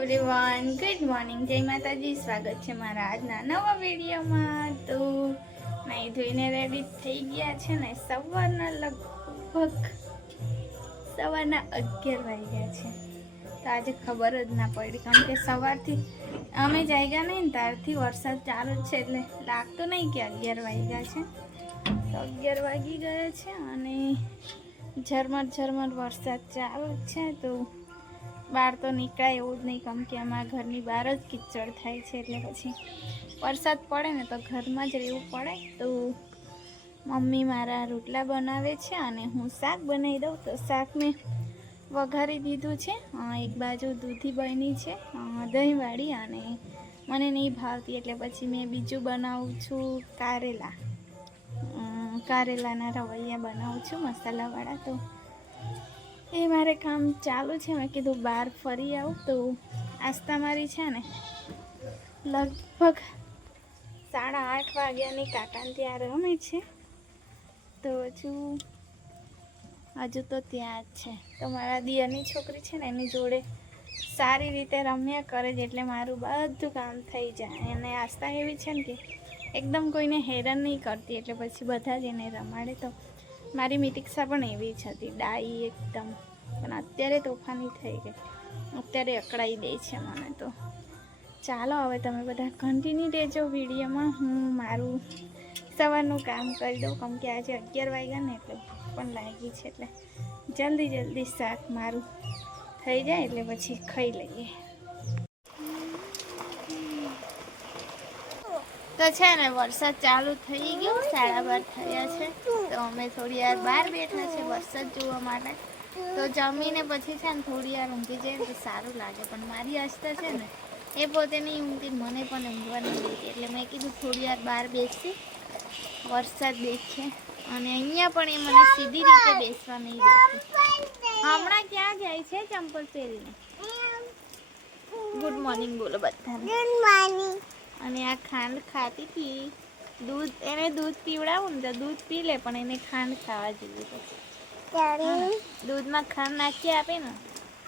Everyone, good morning, જય માતાજી. સ્વાગત છે મારા આજના નવા વિડીયોમાં. તો નાઈ ધોઈને રેડી થઈ ગયા છે ને સવારના લગભગ 11:15 વાગ્યા છે. તો આજે ખબર જ ના પડી, કારણ કે સવારથી અમે જાગ્યા નહીં ને ત્યારથી વરસાદ ચાલુ જ છે, એટલે લાગતું નહીં કે 11 વાગ્યા છે. તો 11 વાગી ગયા છે અને ઝરમર વરસાદ ચાલુ જ છે. તો બહાર તો નીકળાય એવું જ નહીં, કેમ કે અમારા ઘરની બહાર જ કિચડ થાય છે, એટલે પછી વરસાદ પડે ને તો ઘરમાં જ રહેવું પડે. તો મમ્મી મારા રોટલા બનાવે છે અને હું શાક બનાવી દઉં. તો શાક મેં વઘારી દીધું છે. એક બાજુ દૂધી બની છે દહીંવાળી, અને મને નહીં ભાવતી એટલે પછી મેં બીજું બનાવું છું કારેલાના રવૈયા બનાવું છું મસાલાવાળા. તો એ મારે કામ ચાલુ છે. મેં કીધું બહાર ફરી આવું. તો આસ્તા મારી છે ને લગભગ 8:30 વાગ્યાની કાકાને ત્યાં રમે છે. તો હજુ તો ત્યાં જ છે. તો મારા દિયરની છોકરી છે ને એની જોડે સારી રીતે રમ્યા કરે છે, એટલે મારું બધું કામ થઈ જાય. અને આસ્તા એવી છે ને કે એકદમ કોઈને હેરાન નહીં કરતી, એટલે પછી બધા જ એને રમાડે. તો મારી મિતિક્ષા પણ એવી જ હતી, ડાઈ એકદમ, પણ અત્યારે તોફાની થઈ ગઈ, અત્યારે અકળાઈ દે છે મને. તો ચાલો હવે તમે બધા કન્ટિન્યુ રહેજો વિડીયોમાં. હું મારું સવારનું કામ કરી દઉં, કેમ કે આજે 11 વાગ્યા ને એટલે પણ લાગી છે, એટલે જલ્દી શાક મારું થઈ જાય એટલે પછી ખાઈ લઈએ. તો છે ને વરસાદ ચાલુ થઈ ગયો, 12:30 થયા છે. તો અમે થોડી વાર બહાર બેઠા છે વરસાદ જોવા માટે. તો જમીને પછી છે ને થોડી વાર ઊંઘી જાય તો સારું લાગે, પણ મારી આસ્તા છે ને એ પોતે નહીં ઊંઘતી, મને પણ ઊંઘવા નહીં દેતી. એટલે મેં કીધું થોડી વાર બહાર બેસી વરસાદ દેખીએ. અને અહીંયા પણ એ મને સીધી રીતે બેસવા નહીં દેતી. હમણાં ક્યાં જાય છે ચંપલ પહેરીને? ગુડ મોર્નિંગ બોલો બધાને. Good morning. અને આ ખાંડ ખાતી હતી, એને દૂધ પીવડાવું ને તો દૂધ પી લે, પણ એને ખાંડ ખાવા જોઈએ. પછી દૂધમાં ખાંડ નાખી આપે ને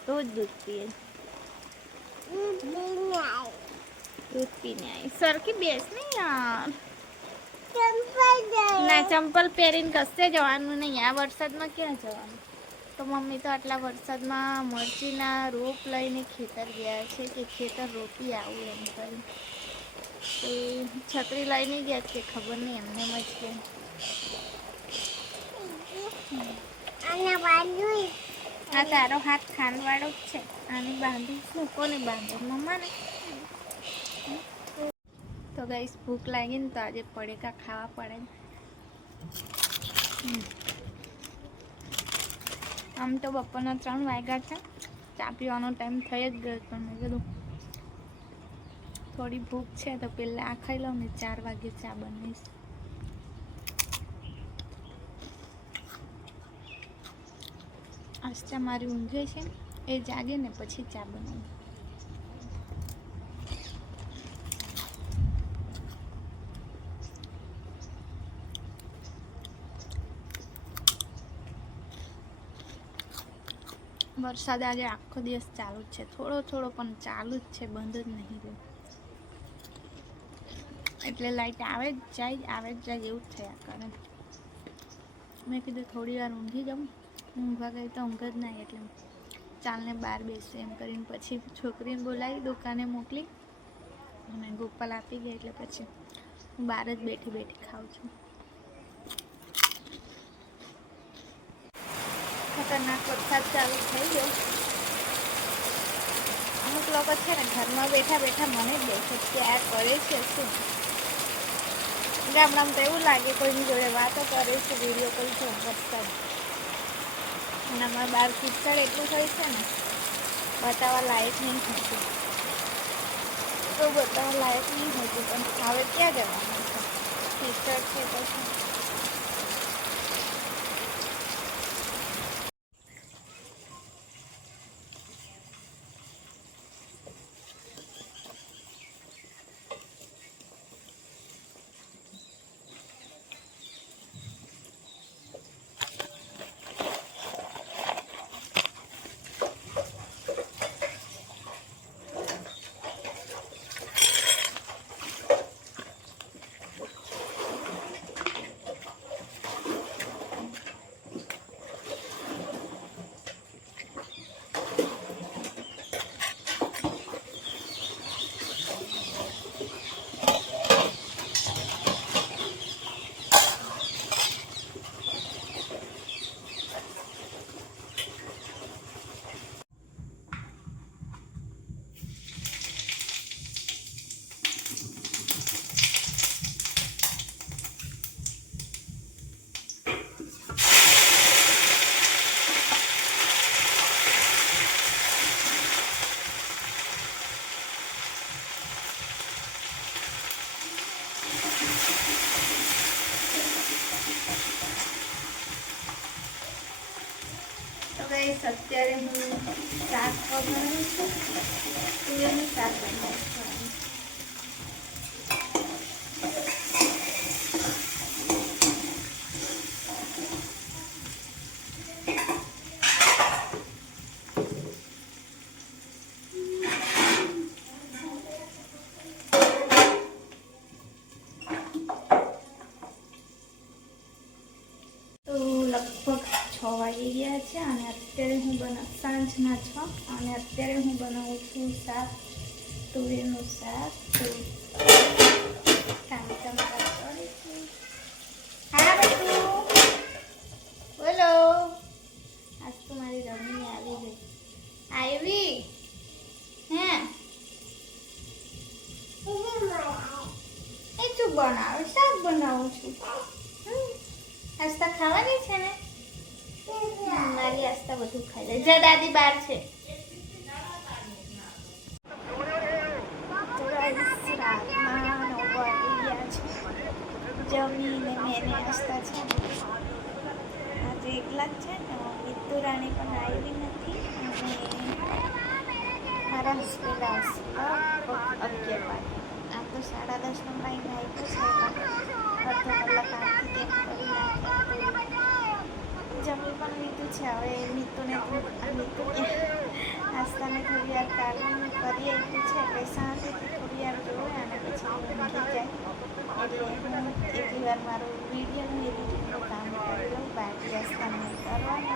તો જ દૂધ પીએ. દૂધ પીને આવી સરખી બેસ ને યાર. ના, ચંપલ પહેરીને કશે જવાનું નહીં, આ વરસાદમાં ક્યાં જવાનું. તો મમ્મી તો આટલા વરસાદમાં મરચીના રોપ લઈને ખેતર ગયા છે, કે ખેતર રોપી આવું એમ કરી. એ છત્રી લઈને ગયા છે, ખબર નહીં એમને જ કે. આ તારો હાથ ખાંડવાળો જ છે, આને બાંધીશ હું. કોને બાંધો? મમ્માને. તો ગાઈસ ભૂખ લાગી ને તો આજે પડીકા ખાવા પડે. આમ તો બપોરના 3 વાગ્યા છે, ચા પીવાનો ટાઈમ થઈ જ ગયો, પણ મેં કીધું થોડી ભૂખ છે તો પહેલાં આ ખાઈ લઉં ને 4 વાગે ચા બનાવીશ. આસ્તા મારી ઊંઘે છે, એ જાગે ને પછી ચા બનાવું. વરસાદ આજે આખો દિવસ ચાલુ જ છે, થોડો પણ ચાલુ જ છે, બંધ જ નહીં રહ્યો. એટલે લાઈટ આવે જ જાય એવું જ થયા કરે. મેં કીધું થોડી વાર ઊંઘી જાઉં, ઊંઘવા ગઈ તો ઊંઘ જ નહીં, એટલે ચાલને બહાર બેસે એમ કરીને પછી છોકરીને બોલાવી દુકાને મોકલી, અને ગોપાલ આપી ગયા, એટલે પછી હું બહાર જ બેઠી ખાઉં છું. ખતરનાક વરસાદ ચાલુ થઈ ગયો. અમુક લોકો છે ને ઘરમાં બેઠા મને જ દેખે કે આ કરે છે શું. ગામડામાં તો એવું લાગે કોઈની જોડે વાતો કરે છે, વિડીયો કોલ છે વરસાદ. અને અમારા બહાર કિચડ એટલું હોય છે ને બતાવવા લાયક નહીં થતું. તો બતાવવા લાયક નહીં હોતું, પણ હવે ક્યાં જવાનું છે, કિચડ છે તો છે. અત્યારે હું શાક બનાવું છું. તુવેરનું શાક બનાવું છું. તો લગભગ 6 વાગી ગયા છે અને અત્યારે હું સાંજના 6 અને અત્યારે હું બનાવું છું શાક, તુવેરનું શાક. તો ટામેટામાં કરી છું. હા બેટુ બોલો. આજ તો મારી રમી આવી ગઈ. આવી હે એ શું બનાવું? શાક બનાવું છું. આસ્તા ખાવાની છે ને? મારી આસ્તા બધું ખાઈ લે. જા દાદી બહાર છે. જમીને મેને આસ્તા છે આજે એકલા જ છે ને. મિત્તુ રાણી પણ આવી નથી અને મારા હસબન્ડ આવશે 11 વાગે. આ તો 10:30નો ટાઈમ આવ્યો છે. અડધો કલાક આખી કેમ કરી નાખ્યા. જમી પણ લીધું છે. હવે મિત્તુને નાસ્તાને થોડી વાર કાઢીને કરી આપ્યું છે એટલે શાંતિથી થોડી વાર જોવે અને પછી ઊંઘી જાય. એટલે હું એટલી વાર મારું વિડીયોનું એડિટિંગનું કામ કરી લઉં. બાકી નાસ્તાને કરવાનું